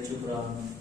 चुप रहा।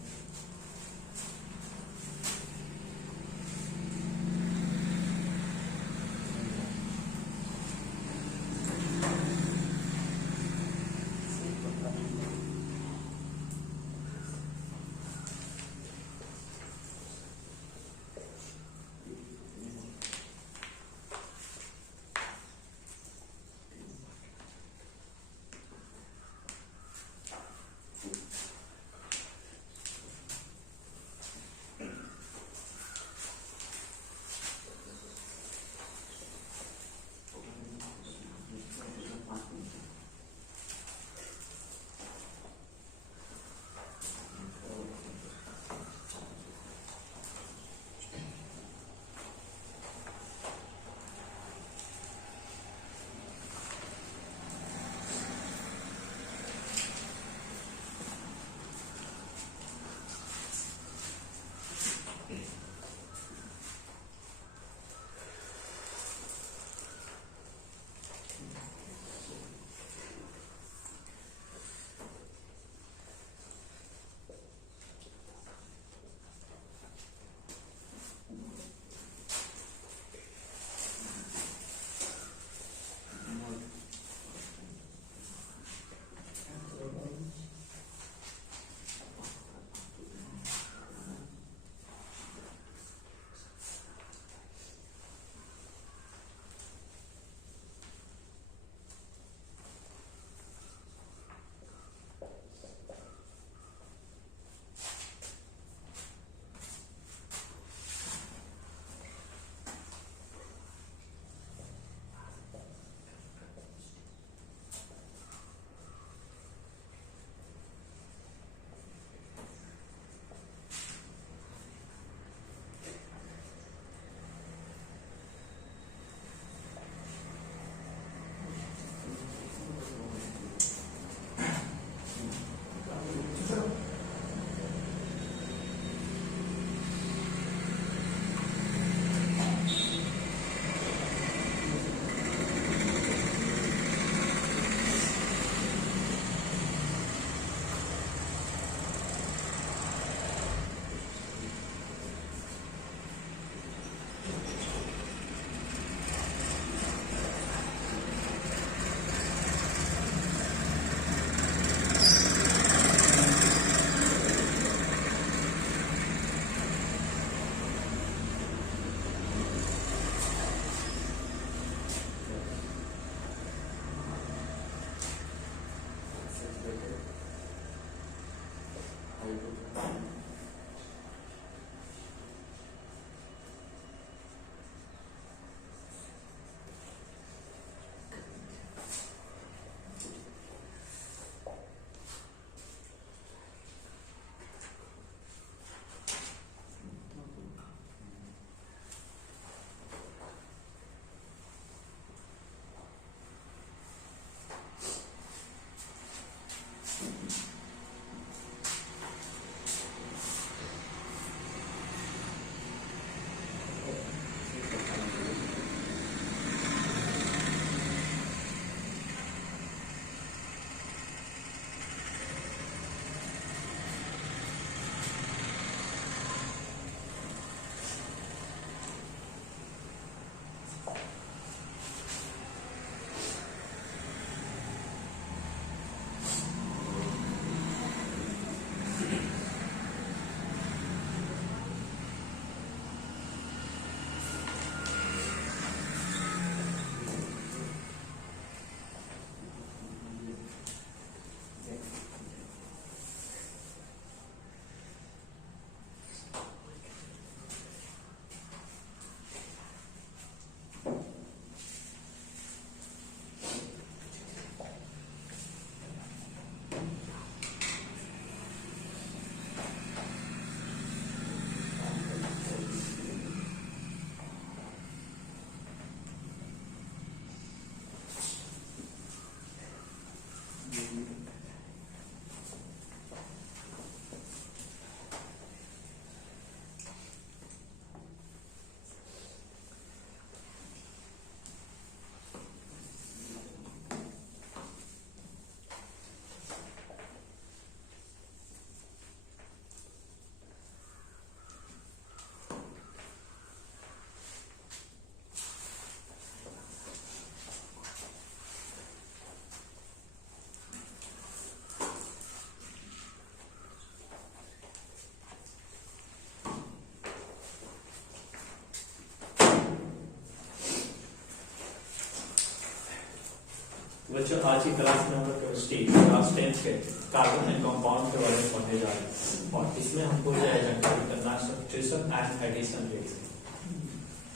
आज की क्लास में हम लोग केमिस्ट्री क्लास 10 के कार्बन एंड कंपाउंड के बारे में पढ़ने जा रहे हैं और इसमें हमको जो है जानकारी करना सब्स्टिट्यूशन एंड एडिशन रिएक्शन।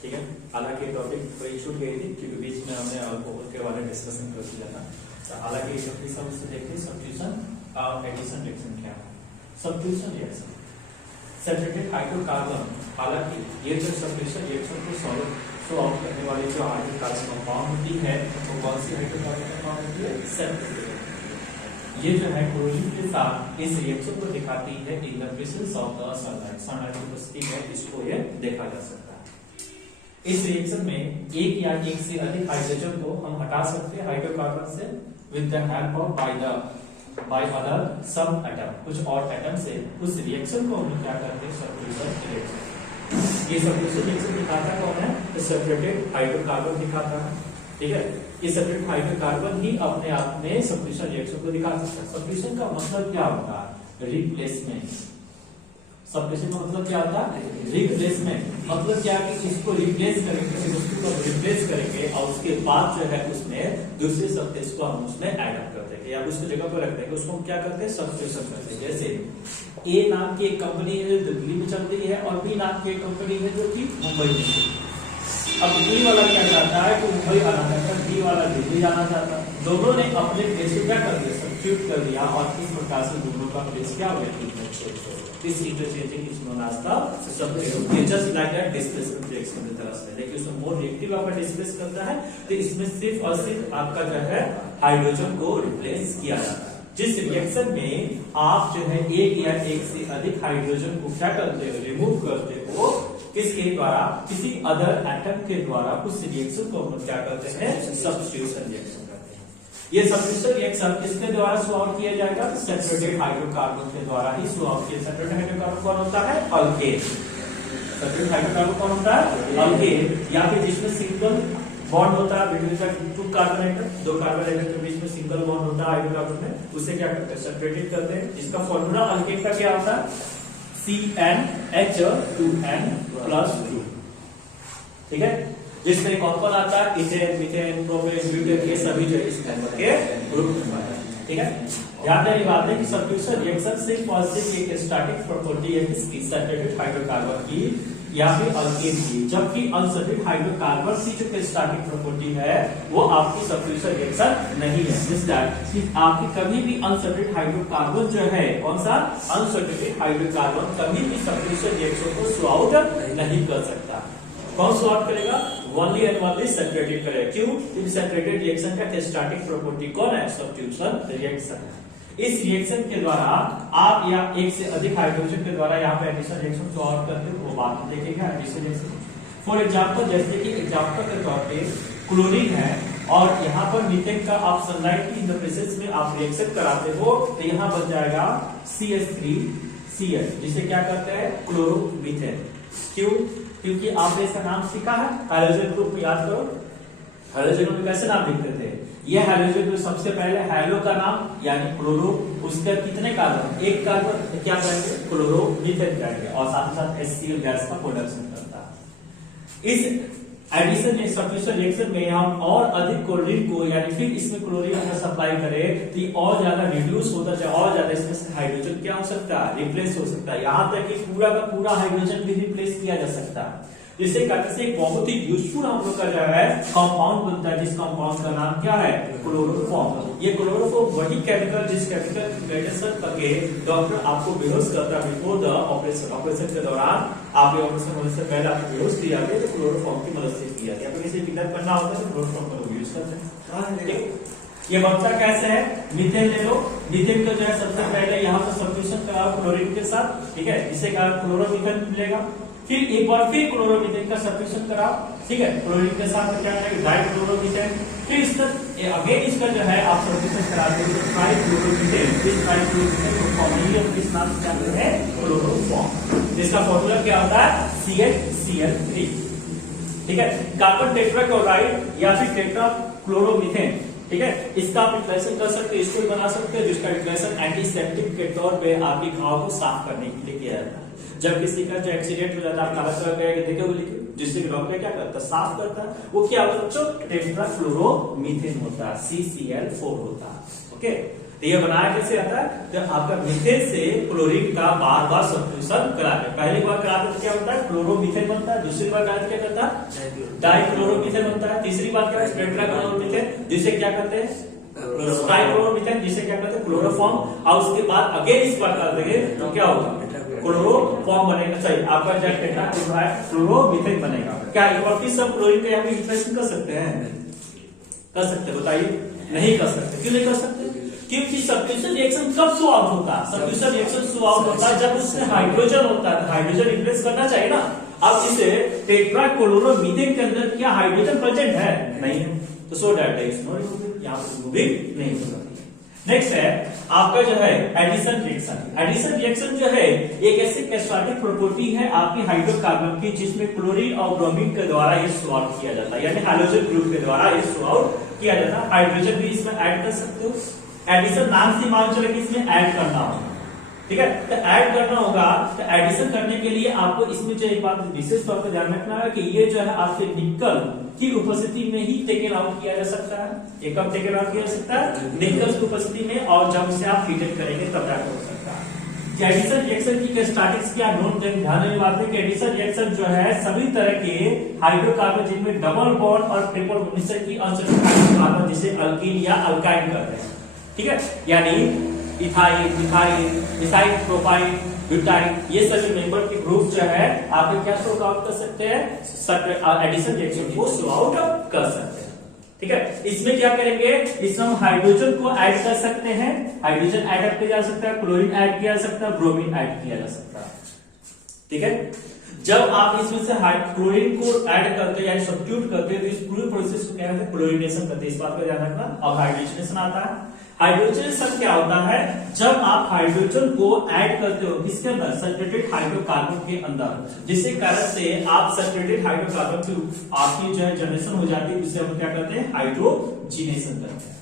ठीक है, हालांकि टॉपिक थोड़ी छूट गई थी क्योंकि बीच में हमने अल्कोहल के बारे में डिस्कशन कर दिया था। तो हालांकि सबसे देखते सब्स्टिट्यूशन और एडिशन रिएक्शन क्या है। सब्स्टिट्यूशन रिएक्शन सैचुरेटेड हाइड्रोकार्बन, हालांकि ये जो सब्स्टिट्यूशन रिएक्शन को सॉल्व आउट करने वाली जो हाइड्रोकार्बन कंपाउंड होती है वो कौन सी हाइड्रोकार्बन कंपाउंड होती है? सैचुरेटेड। ये जो है क्लोरीन के साथ इस रिएक्शन को दिखाती है in the presence of the sunlight. Sunlight की उपस्थिति में इसको ये देखा जा सकता है। इस रिएक्शन में एक या एक से अधिक हाइड्रोजन को हम हटा सकते हैं हाइड्रोकार्बन से with the help of by other some atom, कुछ और एटम से। उस रिएक्शन को हम क्या करते हैं? Substitution reaction. ये सब्स्टिट्यूशन रिएक्शन दिखाता कौन है? तो सेपरेटेड हाइड्रोकार्बन दिखाता है। ठीक है, ये सेपरेटेड हाइड्रोकार्बन ही अपने आप में सब्स्टिट्यूशन रिएक्शन को दिखा सकता है। सब्स्टिट्यूशन का मतलब क्या होता है? रिप्लेसमेंट। सब्स्टिट्यूशन का मतलब क्या होता है? रिप्लेसमेंट। मतलब क्या कि इसको रिप्लेस करेंगे, किसी वस्तु को रिप्लेस करेंगे और उसके बाद जो है उसमें दूसरे सब्स्टेंस को हम उसमें ऐड अप कर देंगे या उसकी जगह पर रख देंगे। उसको हम क्या करते हैं? सब्स्टिट्यूशन करते हैं। जैसे ए नाम की एक कंपनी है जो दिल्ली में चलती है और बी नाम की एक कंपनी है जो कि मुंबई में चलती है। अब बी वाला क्या चाहता है कि मुंबई आना चाहता है, बी वाला दिल्ली जाना चाहता है। दोनों ने अपने प्लेस को क्या कर दिया? सब्स्टिट्यूट कर दिया और इस प्रकार से दोनों का प्लेस क्या हो गया? This interchanging is known as the substitution. It just like that displacement reaction की तरह से, लेकिन उसमें मोर रिएक्टिव आपका डिस्प्लेस करता है तो इसमें सिर्फ और सिर्फ आपका जो है हाइड्रोजन को रिप्लेस किया जाता है। जिस रिएक्शन में आप जो है एक या एक से अधिक हाइड्रोजन को क्या करते हो? रिमूव करते हो। किसके द्वारा? किसी अदर एटम के द्वारा। उस रिएक्शन को हम क्या करते हैं? Substitution reaction. ये सब्स्टिट्यूशन रिएक्शन किसके द्वारा सॉल्व आउट किया जाएगा? सैचुरेटेड हाइड्रोकार्बन के द्वारा ही सॉल्व आउट किया। सैचुरेटेड हाइड्रोकार्बन कौन होता है? अल्केन। सैचुरेटेड हाइड्रोकार्बन कौन होता है? अल्केन। या फिर जिसमें सिंगल बॉन्ड होता है between the two carbon atom, दो कार्बन एटम के बीच में सिंगल बॉन्ड होता है हाइड्रोकार्बन में, उसे क्या करते हैं? सेपरेटेड करते हैं। इसका फॉर्मूला अल्केन का क्या होता है? CnH2n+2। ठीक है, जिसमें कौन कौन आता है? इथेन, मीथेन, प्रोपेन, ब्यूटेन, ये सभी जो इस मेंबर के ग्रुप में है। ठीक है, ध्यान देने बात है कि सब्स्टिट्यूशन रिएक्शन सिर्फ और सिर्फ एक स्टैटिक प्रॉपर्टी है किसकी? सैचुरेटेड हाइड्रोकार्बन की या फिर अल्केन की, जबकि अनसैचुरेटेड हाइड्रोकार्बन की जो स्टैटिक प्रॉपर्टी है वो आपकी सब्स्टिट्यूशन रिएक्शन नहीं है। जिस दैट आपकी कभी भी अनसैचुरेटेड हाइड्रोकार्बन जो है, कौन सा? अनसैचुरेटेड हाइड्रोकार्बन कभी भी सब्स्टिट्यूशन रिएक्शन को सॉल्व आउट नहीं कर सकता। कौन सॉल्व आउट करेगा? ओनली एंड ओनली सैचुरेटेड करेगा। क्यों? क्योंकि सैचुरेटेड रिएक्शन का स्टैटिक प्रॉपर्टी कौन है? Substitution reaction. इस रिएक्शन के द्वारा आप या एक से अधिक हाइड्रोजन के द्वारा यहाँ पे एडिशन रिएक्शन सॉल्व आउट करते हो, वो बात देखेंगे एडिशन रिएक्शन। फॉर एग्जांपल, जैसे कि एग्जांपल के तौर पे क्लोरीन है और यहाँ पर मीथेन का आप सनलाइट की इन द प्रेजेंस में आप रिएक्शन कराते हो तो यहाँ बन जाएगा CH3Cl, जिसे क्या करते हैं? क्लोरोमीथेन। क्यों? क्योंकि आपने इसका नाम सीखा है हाइड्रोजन ग्रुप, याद करो हाइड्रोजन में कैसे नाम लिखते थे? ये हाइड्रोजन में सबसे पहले हाइड्रो का नाम यानी क्लोरो, उसके कितने कार्बन? एक कार्बन क्या कहेंगे? क्लोरोमीथेन कहेंगे और साथ ही साथ HCl गैस का प्रोडक्शन करता है। इस एडिशन सब्स्टिट्यूशन रिएक्शन में हम और अधिक क्लोरीन को यानी फिर इसमें क्लोरीन अगर सप्लाई करें तो ये और ज्यादा रिड्यूस होता है और ज्यादा इसमें से हाइड्रोजन क्या हो सकता है? रिप्लेस हो सकता है। यहाँ तक कि पूरा का पूरा हाइड्रोजन भी रिप्लेस किया जा सकता है। जिससे कहते से एक बहुत ही यूजफुल हम लोग का जो है कंपाउंड बनता है, जिस कंपाउंड का नाम क्या है? क्लोरोफॉर्म। ये क्लोरोफॉर्म वही केमिकल जिस केमिकल मेडिसिन करके डॉक्टर आपको बेहोश करता है बिफोर द ऑपरेशन। ऑपरेशन के दौरान आपके ऑपरेशन होने से पहले आपको बेहोश किया जाता है तो क्लोरोफॉर्म की मदद से किया जाता है। किसी क्लियर करना होता है तो क्लोरोफॉर्म का यूज करते हैं। ये बनता कैसे है? मीथेन ले लो। मीथेन को जो है सबसे पहले यहाँ पर सब्स्टिट्यूशन कराओ क्लोरीन के साथ। ठीक है, जिससे कारण क्लोरोमीथेन मिलेगा। फिर एक बार फिर क्लोरोमीथेन का सब्स्टिट्यूशन कराओ। ठीक है, क्लोरीन के साथ क्या करेंगे? डाइक्लोरोमीथेन। फिर इसका अगेन इसका जो है आप सब्स्टिट्यूशन कराते हैं तो ट्राइक्लोरोमीथेन। इस ट्राइक्लोरोमीथेन को फॉर्मूला ऑफ दिस नाम क्या है? क्लोरोफॉर्म। जिसका फॉर्मूला क्या होता है? CHCl3। ठीक है, कार्बन टेट्राक्लोराइड या फिर टेट्रा क्लोरोमीथेन। ठीक है, इसका आप रिप्लेसन कर सकते हैं, इसको भी बना सकते हैं, जिसका रिप्लेसन एंटीसेप्टिक के तौर पे आपके घाव को साफ करने के लिए किया जाता है। जब किसी का जो एक्सीडेंट हो जाता है आप काला कलर का देखोगे, जिससे डॉक्टर क्या करता है, साफ करता है। वो क्या होता है बच्चों, टेट्राफ्लोरोमीथेन होता है, CCl4 होता है। ओके, तो ये बनाया कैसे आता है, तो आपका मीथेन से क्लोरीन का बार बार सब्स्टिट्यूशन कराते हैं। पहली बार कराते तो क्या होता है, क्लोरोमीथेन बनता है। दूसरी बार कराते क्या करता है, डाइक्लोरोमीथेन बनता है। तीसरी बार क्या है, टेट्राक्लोरोमीथेन, जिसे क्या करते हैं, ट्राइक्लोरोमीथेन, जिसे क्या करते हैं, क्लोरोफॉर्म। और उसके बाद अगेन इस बार कर देंगे तो क्या होगा, क्लोरोफॉर्म बनेगा। सही, आपका जो टेट्राक्लोरोमीथेन बनेगा। क्या एक बार फिर सब क्लोरीन का यहाँ पे रिप्लेस कर सकते हैं, कर सकते हैं, बताइए, नहीं कर सकते। क्यों नहीं कर सकते, क्योंकि सब्स्टिट्यूशन रिएक्शन कब शो आउट होता है, सब्स्टिट्यूशन रिएक्शन शो आउट होता है जब उसमें हाइड्रोजन होता है, हाइड्रोजन रिप्लेस करना चाहिए ना। अब इसे टेट्राक्लोरोमीथेन के अंदर क्या हाइड्रोजन प्रेजेंट है, नहीं है, तो so that is no removing, यहां पर रिमूविंग नहीं होगा। नेक्स्ट है आपका जो है एडिशन रिएक्शन। एडिशन रिएक्शन जो है एक ऐसी कैटालिटिक प्रॉपर्टी है आपकी हाइड्रोकार्बन की, जिसमें क्लोरीन और ब्रोमीन के द्वारा ये शो आउट किया जाता है, यानी हाइड्रोजन ग्रुप के द्वारा ये शो आउट किया जाता है। हाइड्रोजन भी इसमें ऐड कर सकते हो। एडिशन नाम से मान चले कि इसमें ऐड करना होगा, ठीक है, तो ऐड करना होगा। तो एडिशन करने के लिए आपको इसमें जो एक बात विशेष तौर पर ध्यान रखना है कि ये जो है आपके निकल की उपस्थिति में ही टेकन आउट किया जा सकता है। ये कब टेकन आउट किया जा सकता है, निकल की उपस्थिति में, और जब से आप हीटेड करेंगे तब जाकर हो सकता है। एडिशन रिएक्शन की स्टैटिक्स क्या नोट ध्यान देने बात है कि एडिशन रिएक्शन जो है सभी तरह के हाइड्रोकार्बन जिनमें डबल बॉन्ड और ट्रिपल बॉन्ड मिश्रण की अनसर्टेन हाइड्रोकार्बन जिसे अल्कीन या अल्काइन कहते हैं, ठीक है, यानी ethyne, methyl, methyl, propyne, butyne, ये सभी मेंबर के ग्रुप जो है आप क्या शो आउट कर सकते हैं, एडिशन रिएक्शन को शो आउट कर सकते हैं, ठीक है। इसमें क्या करेंगे, इसमें हम हाइड्रोजन को ऐड कर सकते हैं, हाइड्रोजन ऐड किया जा सकता है, क्लोरीन ऐड किया जा सकता है, ब्रोमीन ऐड किया जा सकता है, ठीक है। जब आप इसमें से क्लोरीन को ऐड करते हैं या सब्स्टिट्यूट करते हैं तो इस पूरे प्रोसेस को क्या कहते हैं, क्लोरीनेशन करते हैं। इस बात का ध्यान रखना। अब हाइड्रोजनेशन आता है। हाइड्रोजनेशन क्या होता है, जब आप हाइड्रोजन को ऐड करते हो किसके अंदर, सैचुरेटेड हाइड्रोकार्बन के अंदर, जिसके कारण से आप सैचुरेटेड हाइड्रोकार्बन की आपकी जो है जनरेशन हो जाती है, जिसे हम क्या करते हैं, हाइड्रोजिनेशन करते हैं।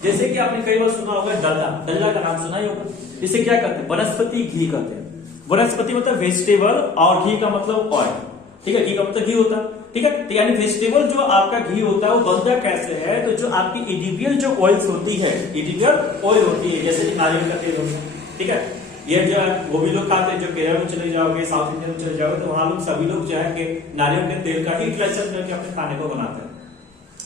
जैसे कि आपने कई बार सुना होगा डल्ला, डल्ला का नाम सुना ही होगा। इसे क्या करते हैं, वनस्पति घी करते हैं। वनस्पति मतलब वेजिटेबल और घी का मतलब ऑयल, ठीक है, घी का मतलब घी होता है, ठीक है। तो यानी वेजिटेबल जो आपका घी होता है वो बनता कैसे है, तो जो आपकी एडिबियल जो ऑयल्स होती है, एडिबियल ऑयल होती है, जैसे नारियल का तेल होता है, ठीक है, ये जो वो भी लोग खाते हैं, जो केरल में चले जाओगे, साउथ इंडिया में चले जाओगे तो वहां लोग सभी लोग जो है कि नारियल के तेल का ही यूटिलाइजेशन करके अपने खाने को बनाते हैं।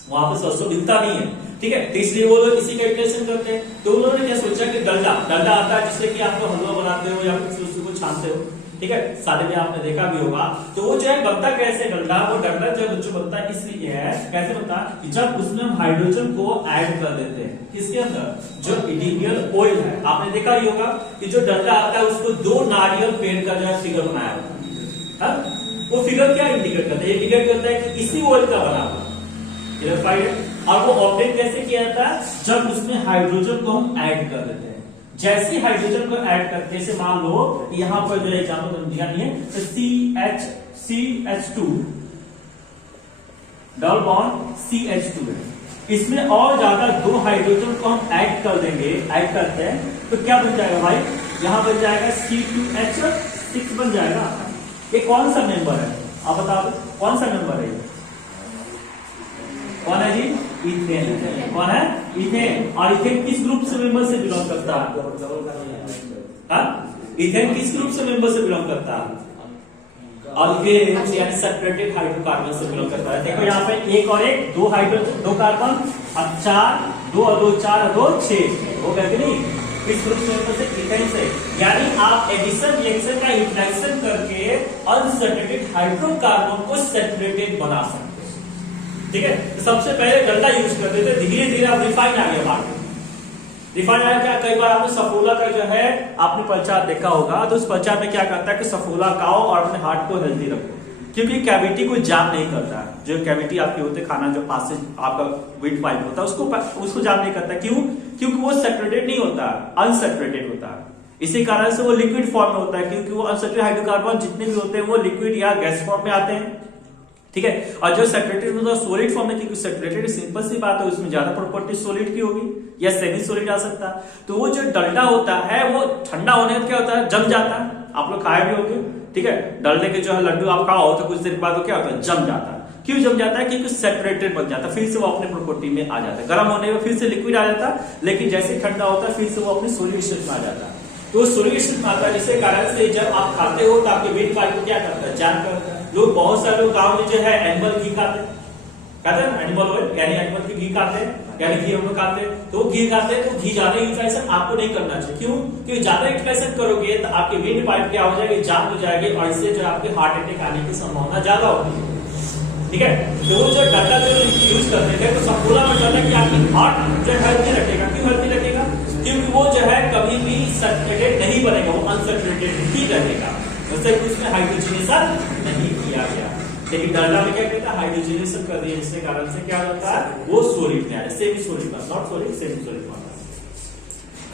वहां पर सरसों दिखता नहीं है, ठीक है, तो इसलिए वो लोग इसी का यूटिलाइजेशन करते हैं। तो उन्होंने क्या सोचा कि डल्डा, डल्डा आता है जिससे कि आप लोग हलवा बनाते हो या फिर उसको छानते हो, ठीक है, शादी में आपने देखा भी होगा। तो वो जो है बनता कैसे डल्डा, वो डल्डा जब जो बनता है इसलिए है, कैसे बनता है कि जब उसमें हम हाइड्रोजन को ऐड कर देते हैं किसके अंदर, जो एडिबियल ऑयल है। आपने देखा ही होगा कि जो डल्डा आता है उसको 2 नारियल पेड़ का जो है फिगर बनाया होता है। वो फिगर क्या इंडिकेट करता है, ये इंडिकेट करता है कि इसी ऑयल का बना हुआ, और वो ऑब्टेन कैसे किया जाता है, जब उसमें हाइड्रोजन को हम ऐड कर देते हैं। जैसे हाइड्रोजन को ऐड करते, जैसे मान लो यहां पर जो एग्जाम्पल दिया नहीं है, तो CH2 डबल बॉन्ड CH2 है, इसमें और ज्यादा 2 हाइड्रोजन को हम ऐड कर देंगे, ऐड करते हैं तो क्या बन जाएगा भाई, यहां बन जाएगा C2H6 बन जाएगा। ये कौन सा मेंबर है, आप बता दो कौन सा मेंबर है, कौन है जी, इथेन। कौन है, इथेन। और इथेन किस ग्रुप से मेंबर से बिलोंग करता है, इथेन किस ग्रुप से मेंबर से बिलोंग करता है, अल्केन यानी सैचुरेटेड हाइड्रोकार्बन से बिलोंग करता है। देखो यहाँ पे एक और एक 2 हाइड्रोजन 2 कार्बन, अब 4 2 और 2 4 और 2 6 हो गया कि नहीं, किस ग्रुप से, इथेन से। यानी आप एडिशन रिएक्शन का यूटिलाइजेशन करके अनसैचुरेटेड हाइड्रोकार्बन को सैचुरेटेड बना सकते हैं, ठीक है। तो सबसे पहले डल्डा यूज करते थे, धीरे धीरे अब रिफाइन आ गया मार्केट। रिफाइन आया क्या, कई बार आपने सफोला का जो है आपने प्रचार देखा होगा, तो उस प्रचार में क्या करता है कि सफोला खाओ और अपने हार्ट को हेल्दी रखो, क्योंकि कैविटी को जाम नहीं करता है। जो कैविटी आपकी होती है, खाना जो पास से आपका विंड पाइप होता है उसको जाम नहीं करता। क्यों, क्योंकि वो सैचुरेटेड नहीं होता, अनसैचुरेटेड होता है। इसी कारण से वो लिक्विड फॉर्म में होता है, क्योंकि वो अनसैचुरेटेड हाइड्रोकार्बन जितने भी होते हैं वो लिक्विड या गैस फॉर्म में आते हैं, ठीक है। और जो सैचुरेटेड मतलब सॉलिड फॉर्म में, क्योंकि सैचुरेटेड सिंपल सी बात है, उसमें ज्यादा प्रॉपर्टी सॉलिड की होगी या सेमी सॉलिड आ सकता है। तो वो जो डल्डा होता है वो ठंडा होने का क्या होता है, जम जाता है। आप लोग खाए भी होंगे, ठीक है, डालने के जो है लड्डू आप खाओ तो कुछ देर बाद वो क्या होता है, जम जाता है। क्यों जम जाता है? क्योंकि सेपरेटेड बन जाता है, फिर से वो अपने प्रॉपर्टी में आ जाता है। गर्म होने में फिर से लिक्विड आ जाता है, लेकिन जैसे ठंडा होता है फिर से वो अपने सॉल्यूशन में आ जाता है। तो सॉल्यूशन में आता है, जिसके कारण से जब आप खाते हो तो आपके वेट पार्ट को क्या करता है, जाम करता है। लोग, बहुत सारे लोग गाँव में जो है एनिमल घी खाते हैं ना, एनिमल ऑयल यानी एनिमल की घी खाते हैं, यानी घी हम लोग खाते हैं। तो घी खाते हैं तो घी ज्यादा यूटिलाइजेशन आपको नहीं करना चाहिए। क्यों? क्योंकि ज्यादा यूटिलाइजेशन करोगे तो आपके वेट पाइप क्या हो जाएगी, जाम हो जाएगी, और इससे जो आपके हार्ट अटैक आने की संभावना ज्यादा होती है। ठीक है, तो वो जो डाटा जो यूज करते हैं तो संपूर्ण मतलब है कि आपकी हार्ट जो हेल्थी रखेगा। क्यों हेल्थी रखेगा? क्योंकि वो जो है कभी भी सैचुरेटेड नहीं बनेगा, वो अनसैचुरेटेड ही रहेगा, उससे उसमें हाइड्रोजनेशन नहीं किया गया। लेकिन डालडा में क्या कहता है, हाइड्रोजनेशन कर दिया, जिसके कारण से क्या होता है, वो सॉलिड में आ रहा है, semi solid, not solid, semi solid में।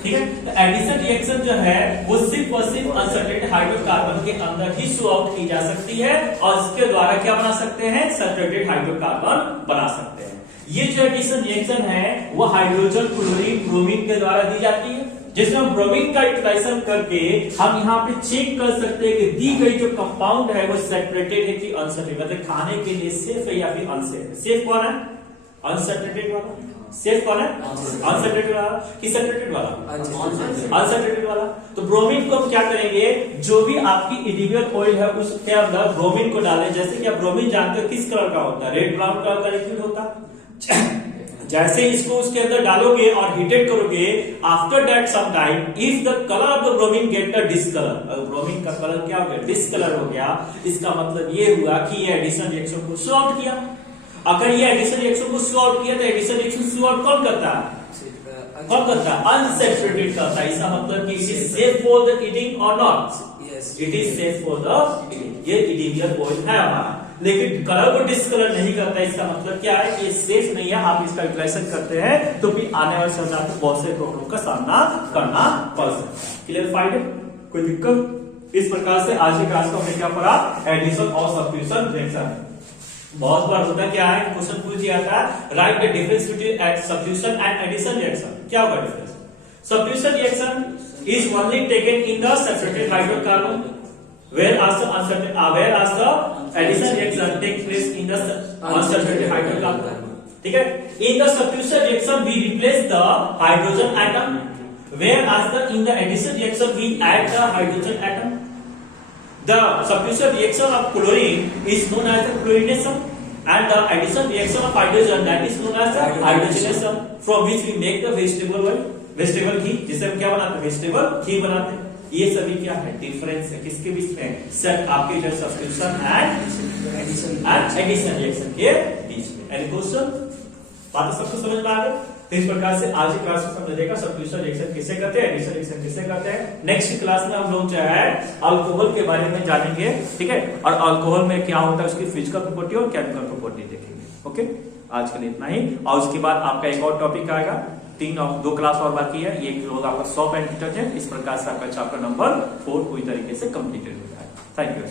ठीक है, तो एडिशन रिएक्शन जो है वो सिर्फ और सिर्फ अनसैचुरेटेड हाइड्रोकार्बन के अंदर ही शो आउट की जा सकती है, और इसके द्वारा क्या बना सकते हैं, सैचुरेटेड हाइड्रोकार्बन बना सकते हैं। ये जो एडिशन रिएक्शन है वो हाइड्रोजन, क्लोरीन, ब्रोमीन के द्वारा दी जाती है, जिसमें हम ब्रोमीन का यूटिलाइजेशन करके हम यहाँ पे चेक कर सकते हैं कि दी गई जो कंपाउंड है वो सैचुरेटेड है कि अनसैचुरेटेड, मतलब खाने के लिए सेफ है या फिर अनसेफ है। सेफ कौन है? अनसैचुरेटेड वाला। सेफ कौन है? अनसैचुरेटेड वाला कि सैचुरेटेड वाला? अनसैचुरेटेड वाला। तो ब्रोमीन को हम क्या करेंगे, जो भी आपकी इंडिविजुअल ऑयल है उसके अंदर ब्रोमीन को डालें। जैसे कि आप ब्रोमीन जानते हो किस कलर का होता है, रेड ब्राउन कलर का लिक्विड होता है। जैसे इसको उसके अंदर डालोगे और हीटेड करोगे, after that some time if the colour of the bromine get the discolour, अगर ब्रोमीन का कलर क्या हो गया, डिस्कलर हो गया, इसका मतलब ये हुआ कि ये एडिशन रिएक्शन को शो आउट किया। अगर ये एडिशन रिएक्शन को शो आउट किया तो एडिशन रिएक्शन शो आउट कौन करता है, कौन करता है, अनसैचुरेटेड करता है। इसका मतलब कि it is safe for the eating और not, it is safe for the eating. ये इंडिविजुअल ऑयल है हमारा, लेकिन कलर को डिस्कलर नहीं करता। इसका मतलब क्या है कि ये सेफ नहीं है, आप इसका यूटिलाइजेशन करते हैं तो भी आने वाले समय में बहुत से प्रॉब्लम का सामना करना पड़ सकता है। क्लियरफाइड? कोई दिक्कत? इस प्रकार से आज के क्लास को हमने क्या पढ़ा, एडिशन और सब्स्टिट्यूशन रिएक्शन। बहुत बार होता क्या है, क्वेश्चन पूछ दिया था, write the difference between substitution and addition reaction. क्या होगा difference? Substitution reaction is only taken in the saturated hydrocarbon, whereas the addition reaction takes place in the unsaturated hydrocarbon. ठीक है, in the substitution reaction we replace the hydrogen atom, whereas in the addition reaction we add the hydrogen atom. The substitution reaction of chlorine is known as the chlorination, and the addition reaction of hydrogen, that is known as the hydrogenation, from which we make the vegetable oil, vegetable ghee, जिससे हम क्या बनाते हैं, vegetable घी बनाते हैं। ये सभी क्या है, डिफरेंस है किसके बीच में, सर आपके जो सब्स्टिट्यूशन एंड एडिशन रिएक्शन के बीच में। Any question? बात सबको समझ में आ गया? तो इस प्रकार से आज की क्लास में समझेगा सब्स्टिट्यूशन रिएक्शन किसे करते हैं, एडिशन रिएक्शन किसे करते हैं। नेक्स्ट क्लास में हम लोग जो है अल्कोहल के बारे में जानेंगे, ठीक है, और अल्कोहल में क्या होता है, उसकी फिजिकल प्रॉपर्टी और केमिकल प्रॉपर्टी देखेंगे। ओके, आज के लिए इतना ही, और उसके बाद आपका एक और टॉपिक आएगा, 2 क्लास और बाकी है, ये होगा आपका सोप एंड डिटर्जेंट। इस प्रकार से आपका चैप्टर नंबर 4 पूरी तरीके से कंप्लीटेड हो जाएगा। Thank you.